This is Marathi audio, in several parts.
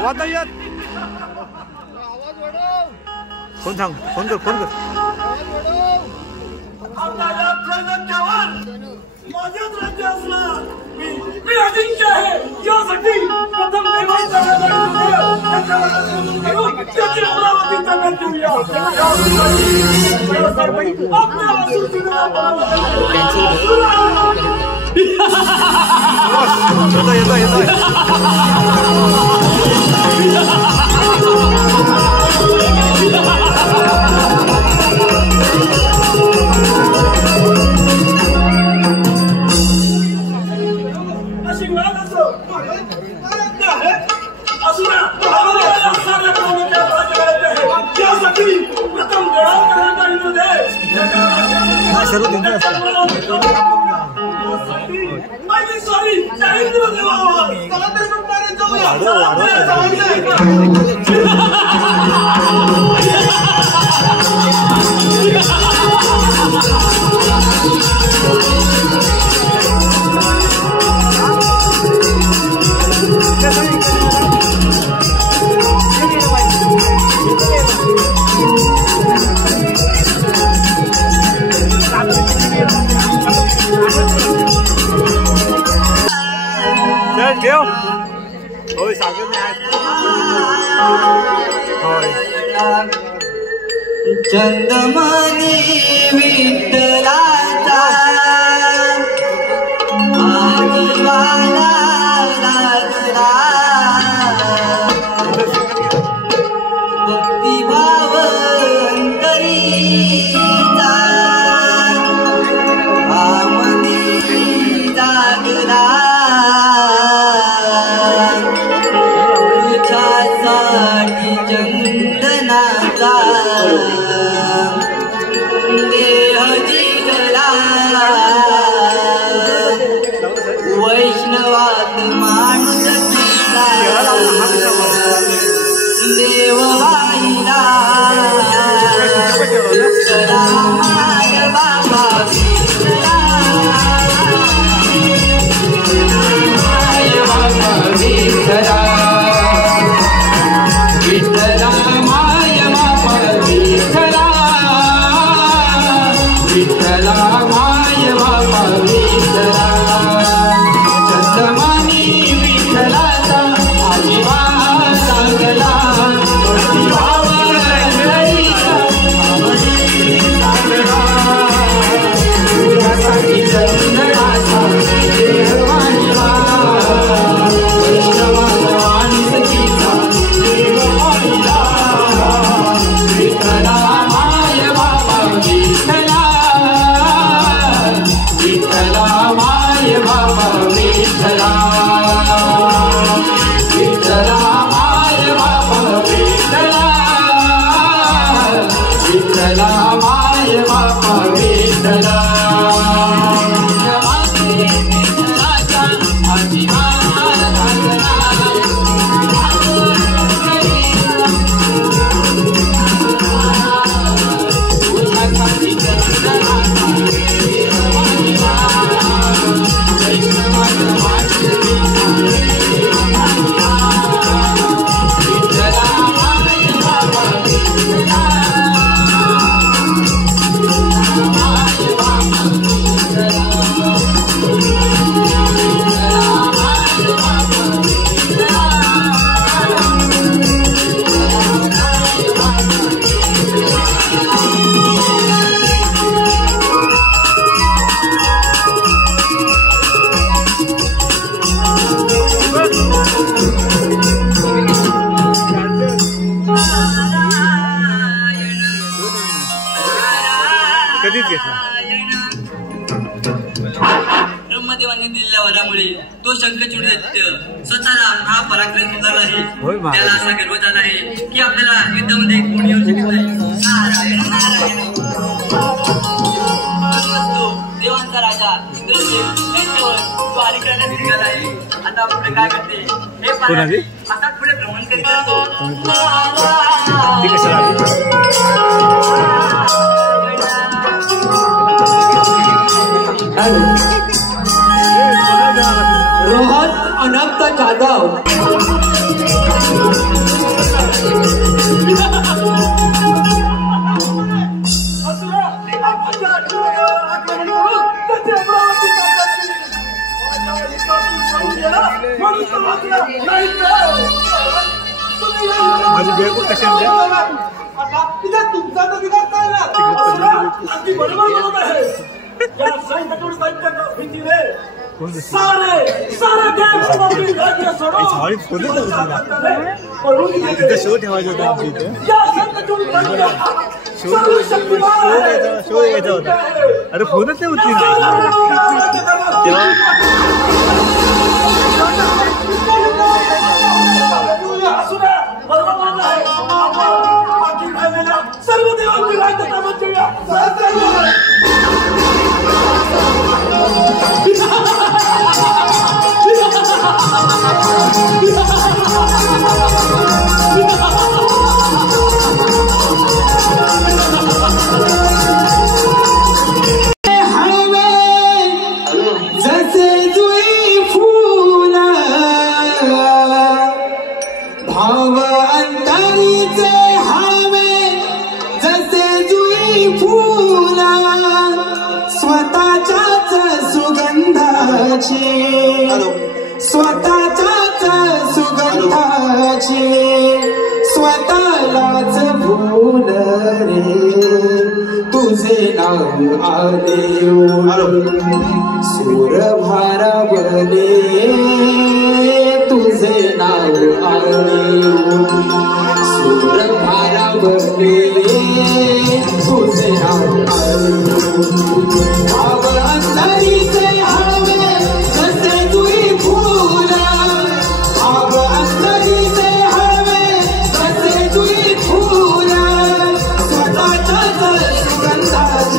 आवाज नाही येत. फोन सांग, फोन कर, फोन कर. माझ्याच राज्य असणार मी अजिंक्य आहे. यासाठी प्रथम त्याची अमरावती ताब्यात घेऊया. Kêu ôi sao cái này thôi चंदमनी विठ्ठलाचा Adivala लागला भक्तिभाव अंतरीचा आमनी जागला तुझ्यासाठी चंदनाचा वैष्णवात माणूस देव वाहिला रामाय बाबा विठ्ठला विठ्ठला माय बाबा विठ्ठला विठ्ठला माय बाबा विठ्ठला चंदमनी विठ्ठलाचा आदिवाला लागला भक्तिभाव अंतरीचा तुझ्यासाठी चंदनाचा देव वाहिला वैष्णवात माणुसकीचा देव वाहिला विठ्ठला माय बाबा विठ्ठला विठ्ठला माय बाबा विठ्ठला विठ्ठला माय बाबा विठ्ठला विठ्ठला माय बाबा विठ्ठला विठ्ठलाच्या आदिवाला लागला तुझ्यासाठी चंदनाचा देव वाहिला वैष्णवात माणुसकीचा देव वाहिला विठ्ठला माय बाबा विठ्ठला माय बाबा विठ्ठला विठ्ठला माय बाबा विठ्ठला कधीच घेतला. ब्रह्मदेवाने दिलेल्या वरामुळे तो शंखचूड दैत्य स्वतःला महापराक्रमी झाला आहे. त्याला असा गर्व झाला आहे की आपल्याला युद्धामध्ये कोणी येऊ शकत नाही. नारायण नारायण देवांचा राजा इंद्रदेव त्यांच्यावर स्वारी करण्यास निघाला आहे. आता पुढे काय करते हे पाहता आता पुढे भ्रमण करीत असतो. रोहन अनंत जाधव माझी बेकूट कशी आहे तुमचा अधिकार चालला अगदी बरोबर बोलत आहे या सैन्याकडून सैन्याच्या भीतीने सारे राज्य सोडून शो ठेवायचा होता आमच्या इथे शो घ्यायचा होता अरे फोनच नाही होती सर्व देवांची राज्यता मंजुळ्या स्वतःच्याच सुगंधाचे स्वतःलाच भूल रे तुझे नाव आले सूर भारावले तुझे नाव आले सूर भारावले तुझे नाव आले भाव अंतरीचे हवे जसे तुई फूल भाव अंतरीचे हवे जसे तुई फूल स्वतःच्याच सुगंधाची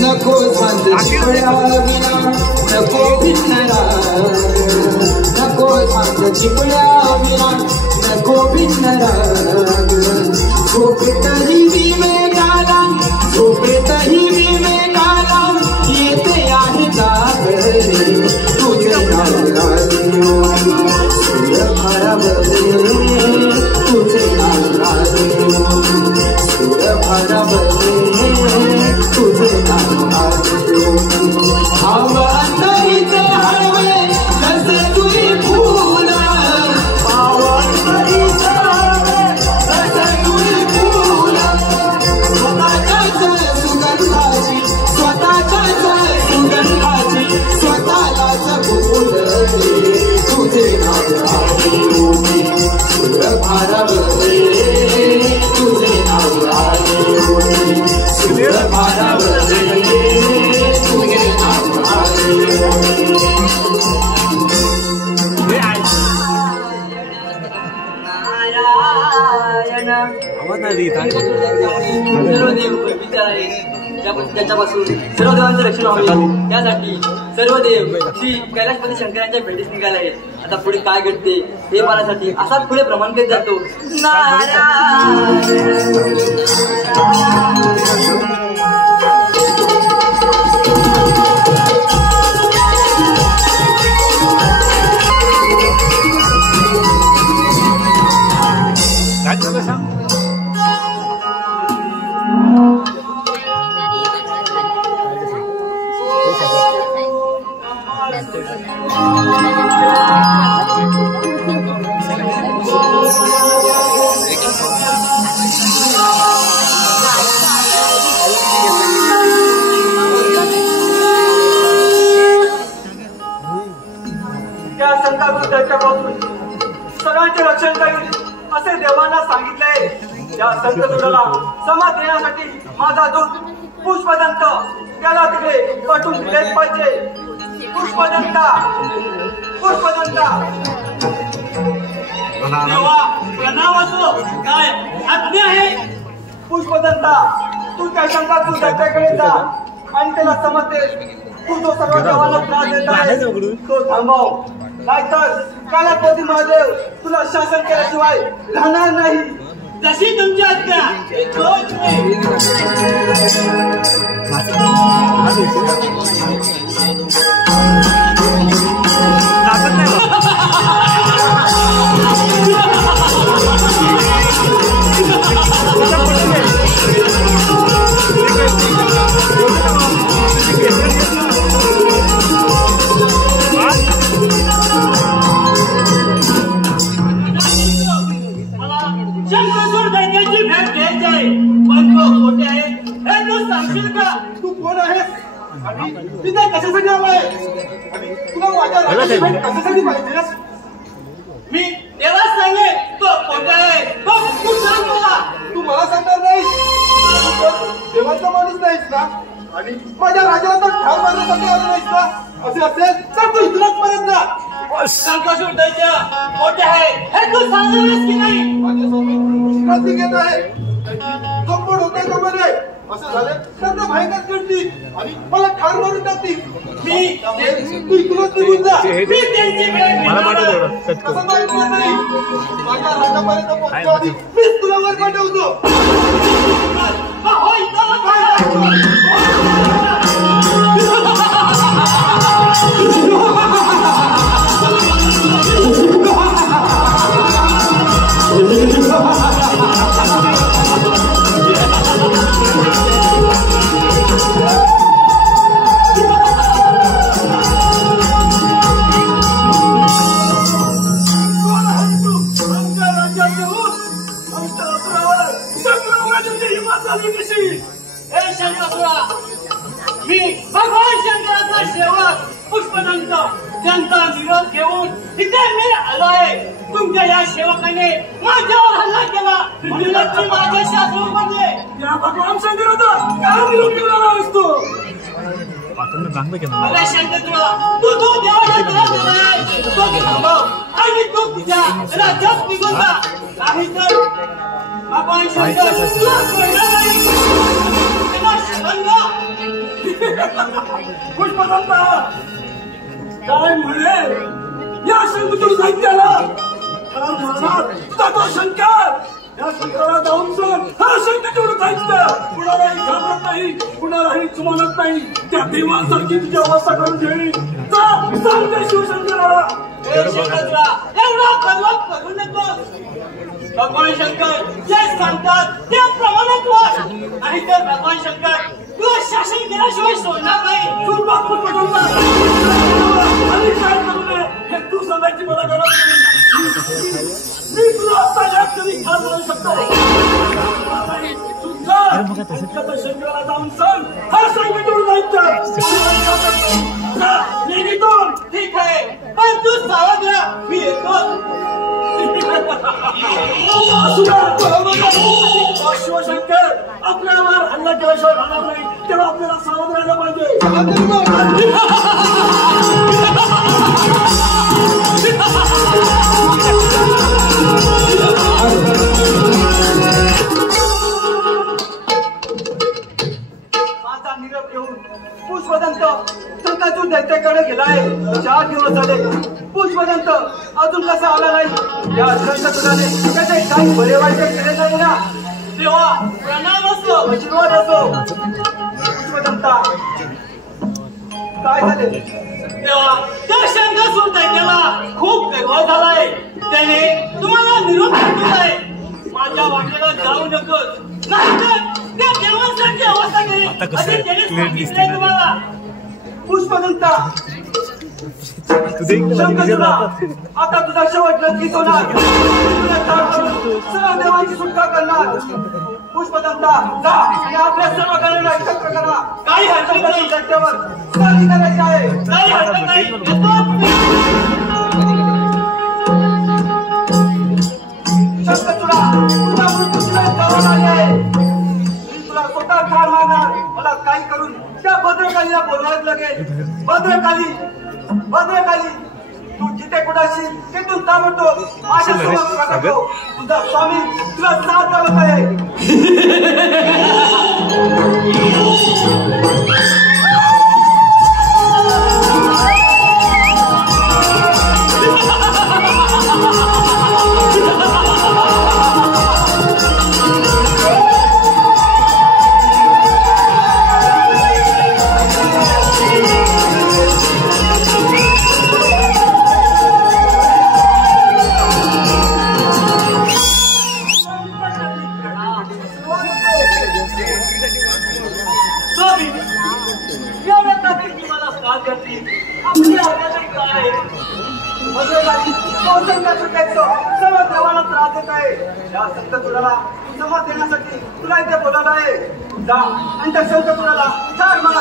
नको झांज चिपळ्या विना नको भिन्न राग नको झांज चिपळ्या विना नको भिन्न राग झोपेतही विवेकाला झोपेतही विवेकाला येते आहे जाग रे तुझे नाव आले सूर्य भारावले तुझे नाव आले सूर्य भारावले तुझे नाव आले भाव अंतरीचे हळवे जसे तुई फूल भाव अंतरीचे हळवे जसे तुई फूल स्वतःच्याच सुगंधाची स्वतःच्याच सुगंधाची स्वतःलाच भूल रे तुझे नाव आले सूर्य भारावले तुझे नाव आले सूर्य भारावले तुझे नाव आले त्याच्यापासून सर्व देवांचे रक्षण व्हावे त्यासाठी सर्व देव श्री कैलाशपती शंकरांच्या भेटीस निघाले आहेत. आता पुढे काय घडते हे पाहण्यासाठी असाच पुढे भ्रमण करीत जातो. त्या संतापासून सगळ्यांचे रक्षण करील असे देवांना सांगितले. या संतसुराला समाज देण्यासाठी माझा दूत पुष्पदंत त्याला तिकडे पाठवून दिलेच पाहिजे. पुष्पदंता पुष्पदंता देवा प्रणाम असो काय आज्ञा आहे. पुष्पदंता तू त्या संतातून त्याच्याकडे जा आणि त्याला समजते तू जो सर्व देवांना त्रास देत आहे तो थांबव नाहीतर कैलाशपती महादेव तुला शासन केल्याशिवाय राहणार नाही. जशी तुमची आज्ञा तोच मी. आणि मी ते कशासाठी आलोय आणि तुला माझ्या राजाची भेट कशासाठी पाहिजे मी तेव्हा सांगे तो कोणता आहे बघ तू सांग मला तू मला सांगणार नाही देवाचा माणूस नाहीस ना आणि माझ्या राजाला तर ठार मारण्यासाठी आलो नाहीस ना असे असेल तर तू इथलाच परत जा संकोच उठायच्या कोणते आहे हे तू सांगणारच की नाही माझ्यासोबत विश्रांती घेत आहे कंपड होते का मध्ये असं झालं तर ते भयंकर करतील आणि मला ठार मारून टाकतील तू इथूनच निघून जा मी त्यांची भेट मला पाठव तसं नाही माझ्या राजापर्यंत पोहोचतो आधी मीच तुला वर पाठवतो मी भगवान शंकराचा सेवक पुष्पदंत त्यांचा निरोप घेऊन इथे मी आलो आहे तुमच्या या सेवकाने माझ्यावर हल्ला केला म्हणूनच मी माझ्या शास्त्रामध्ये या भगवान शंकराचा काय निरोप घेऊन आला असतो अरे शंकर तू देवाला त्रास देलाय तो थांबव आणि तू तुझ्या राज्यात निघून जा नाहीतर भगवान शंकर तुला सोडणार नाही तेव्हा शबंगा पुष्पदंता काय म्हणे या शंकराच्या साहित्याला तो शंकर या शंकराला जाऊन सांग हा शंकर साहित्य कुणालाही घाबरत नाही कुणालाही जुमानत नाही त्या देवासारखी तुझी अवस्था करून घेईल सांग त्या शिवशंकराला एवढा गलवत करू नकोस भगवान शंकर जे सांगतात त्याप्रमाणे कर आणि तर भगवान शंकर तुला शासन केल्याशिवाय सोडणार नाही तू बाप आणि काय करू नये हे तू सांगायची मला गरज नाही मी तुला आता या कधी ठार म्हणू शकतो शंकराला जाऊन सांग हा संकट जायचं ठीक आहे पण तू सावध राहा मी येतो शिवशंकर आपल्यावर हल्ला केल्याशिवाय राहणार नाही तेव्हा आपल्याला सावध राहायला पाहिजे माझा निरोप घेऊन पुष्पदंत संकाचून दैत्याकडे गेलाय 4 दिवस झाले पुष्पदंत अजून कसा आला नाही या संकटाने त्याचे काही बरे वाईट केले नाही ना देवा प्रणाम असो आशीर्वाद असो पुष्पदंता काय झाले देवा त्या शंकर सुद्धा त्याला खूप वेगळा झालाय त्याने तुम्हाला निरोप दिलाय माझ्या वाटेला जाऊ नकोस नाहीतर त्या देवांसारखी अवस्था केली असे त्याने सांगितले तुम्हाला पुष्पदंता शंकरचूडा आता तुझा शेवट नक्कीच होणार सर्व देवांची सुटका करणार पुष्पदंता जा आणि आपल्या सर्व गणांना एकत्र करा काही हरकत नाही सत्यावर स्वारी करायची आहे काही हरकत नाही येतो शंकरचूडा तुझा मृत्यू तुला जवळ आली आहे मी तुला स्वतः ठार मारणार मला काही करून त्या भद्रकालीला बोलवायच लागेल भद्रकाली तू जिथे कुणाशी तिथून का म्हणतो माझ्या समोर प्रकटतो तुझा स्वामी तुला साथ द्यावत आहे सर्व देवाला त्रास देत आहे या संत तुला संवाद देण्यासाठी तुला इथे बोलावलं आहे. जा आणि त्या शंकरपुराला चार मार.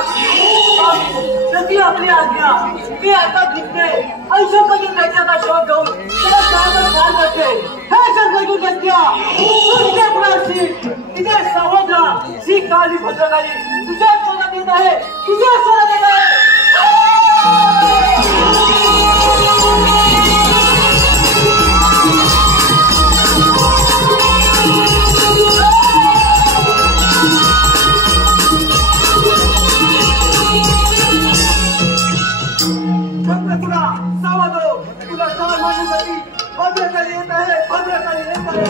सगळी आपली आज्ञा. मी आता दिसते शंकरजून त्याचा शोध घेऊन त्याला सागर फार करते. हे शंकरजून सत्या तुझे पुढाशी तिथे सावधा सी काली भद्रकाली तुझ्या शोधात येत आहे. तुझ्या शोधात येत आहे. तुला चार मारण्यासाठी भद्रकाली येत आहे. भद्रकाली येत आहे.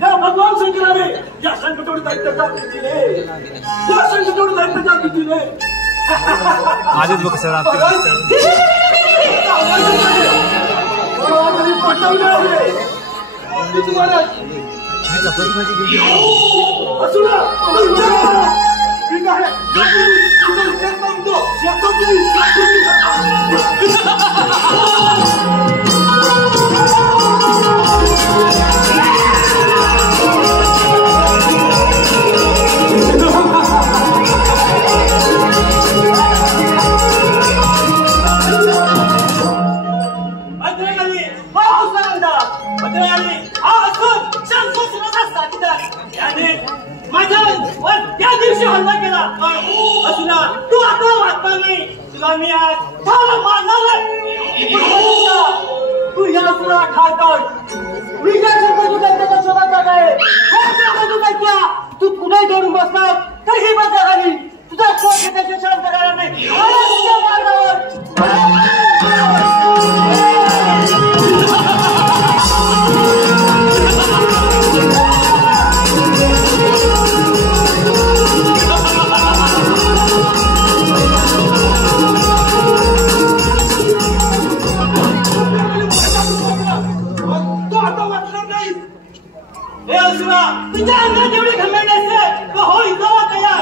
या भगवान शंकराने या संकटोड दैत्याच्या भीतीने या संकटोड दैत्याच्या भीतीने आधीच बघ सर पटवले आहे. तुम्हाला त्या दिवशी हल्ला केला. असुना तू आता वाचता नाही. तुला मी आज ठार मारणार. तू या सुरा ठाकर विजय शंकरजून शोधात जात आहे. तू कुठे धरून बसणार तर ही बस झाली. तुझा शोध घेण्याचे शांत करायला नाही. तुझ्या मार्गावर तुझ्या अंगात जेवढी घमेंड असते तो होई जवा तयार.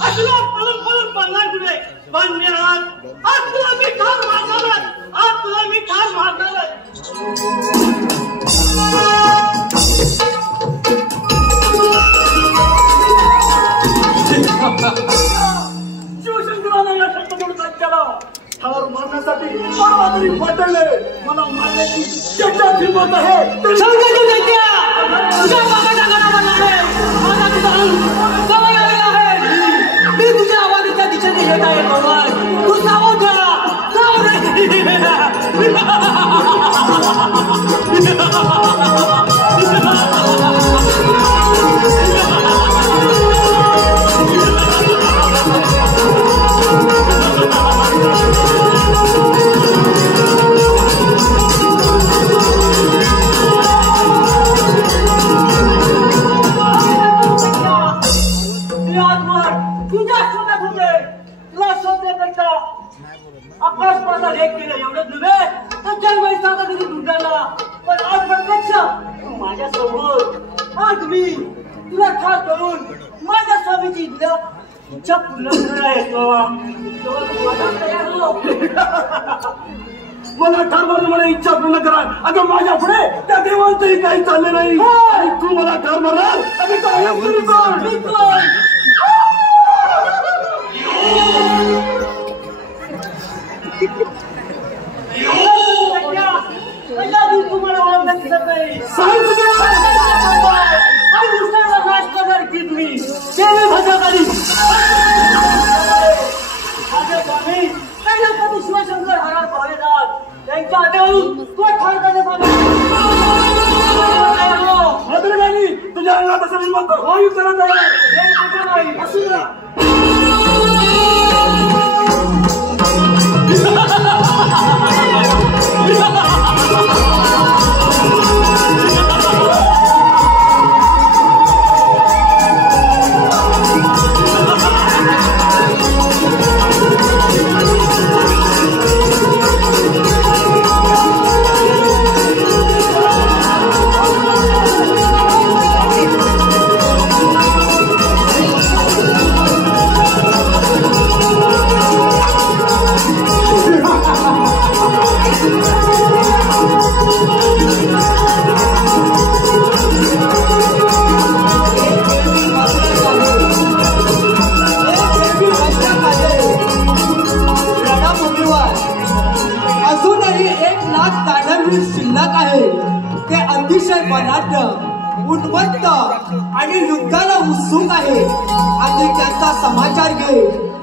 असला पळून पळून पडणार पुढे. पण मी आज तुला मी ठार मारणार. आज तुला मी ठार मारणार. शिवशंकराने या शंकरजून दैत्याला ठार मारण्यासाठी परवा तरी पटले. मला मारण्याची चर्चा हिंमत आहे. शंकरजून दैत्या तुझ्या बाबाच्या घरावर आहे. माझा तुझा जवळ आलेला आहे. मी तुझ्या आवाजाच्या दिशेने येत आहे. भगवान तू सावध राहा. सावध तुझ्या शोधात होते. तुला शोधण्याकरता आकाश पाताळ एक केलं. एवढंच नव्हे तर जन्मही साधा कधी ढुंढाला. पण आज प्रत्यक्ष तू माझ्या समोर. आज मी तुला ठार करून माझ्या स्वामीची इच्छा पूर्ण करणार आहे. मला ठार मारून मला इच्छा पूर्ण करा. अगं माझ्या पुढे त्या देवांचंही काही चालले नाही. आणि तू मला ठार मारणार. अगं तुम्हाला ओळखण्यात दिसत नाही. आणि दुसऱ्याला नाश करणार की तुम्ही देवी भद्रकाली. माझे स्वामी कधी शिवशंकर हरात पाहतात. त्यांच्या आदेवरून तो ठार करण्यात भद्रकाली तुझ्या अंगात असं निर्माण हो युद्धात आहे. असू द्या. Ha ha ha ha! बलाढ्य उन्मत्त आणि युद्धाला उत्सुक आहे आणि त्यांचा समाचार घे,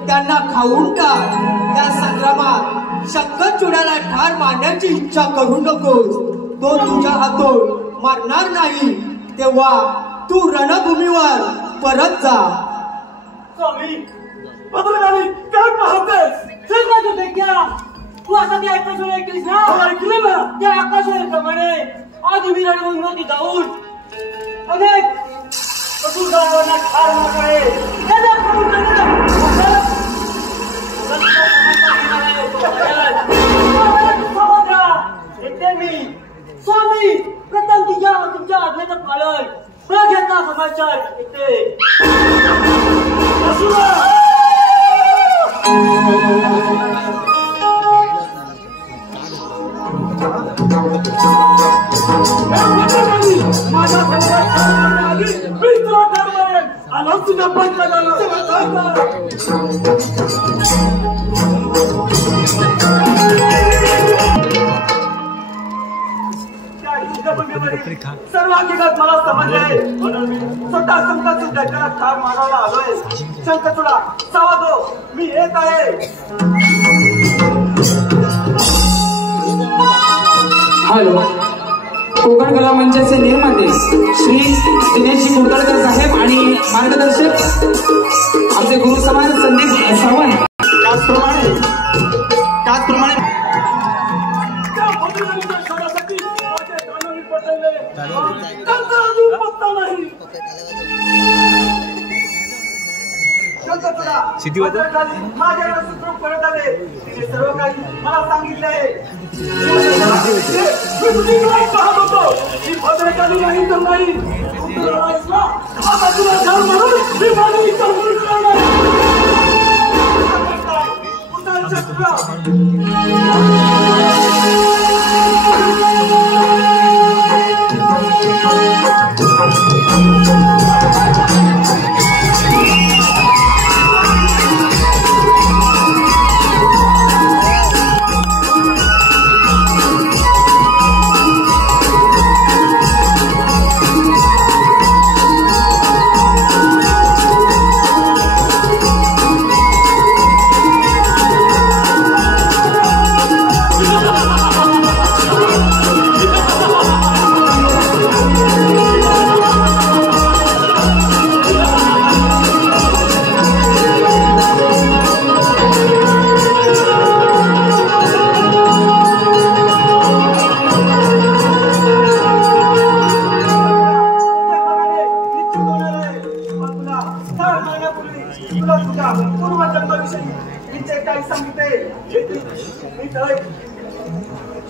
त्यांना खाऊन टाक. त्या संग्रामात शंखचूडाला ठार मारण्याची इच्छा करू नकोस. तो तुझ्या हातून मारणार नाही. तेव्हा तू रणभूमीवर परत जा. स्वामी भद्रकाली काय पाहतेस? सर्वांचं देखील तू आता ते ऐकून ऐकलीस ना? ऐकलं ना. त्या आकाशाप्रमाणे आधी मी रणभूमीवरती जाऊन अनेक चतुर्गावांना ठार मारले. त्याला करून येते मी. स्वामी प्रथम तुमच्या आज्ञेचं पालन घेतला समाचार येते. माझ्या तुझ्या बंद सर्व हकीकत मला समजले म्हणून मी स्वतः शंखचूड दैत्याला ठार मारायला आलोय. शंखचूडा सावधो, मी येत आहे. हॅलो, कोकण कला मंचाचे निर्माते श्री दिनेशजी कुडतरकर साहेब आणि मार्गदर्शक आमचे गुरु समान संदीप सावंत. त्याचप्रमाणे माझ्या सूत्र परत आले. तिने सर्व काही मला सांगितले आहे. पाहत होतो मी भद्रकाली नाही तर नाही. आता तुला घर म्हणून मी माझी चौकडी करणार.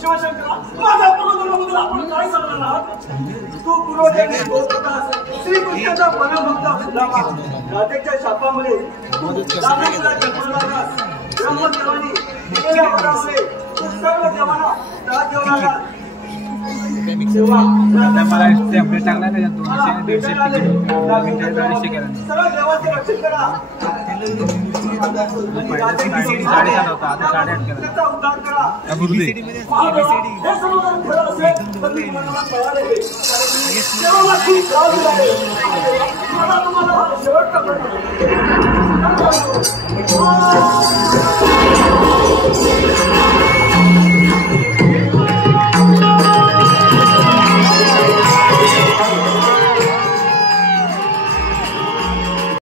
शिवशंकरा, माझ्या पूर्वजन्माबद्दल आपण काय सांगणार आहात? तू पूर्वजन्मी श्रीकृष्णाचा परमभक्त सुदामा राधेच्या शापामुळे तू राधाला जन्म लागलास. ब्रह्मदेवानी दिलेल्या वरामुळे तू सर्व देवांना त्रास देऊ लागलास. सर्व देवाचे रक्षण करा. त्याचा उद्धार करा. हे समाधान खरं असेल तर मी तुम्हाला तयार आहे. तेव्हा खूप त्रास दिला आहे. मला तुम्हाला शेवटचा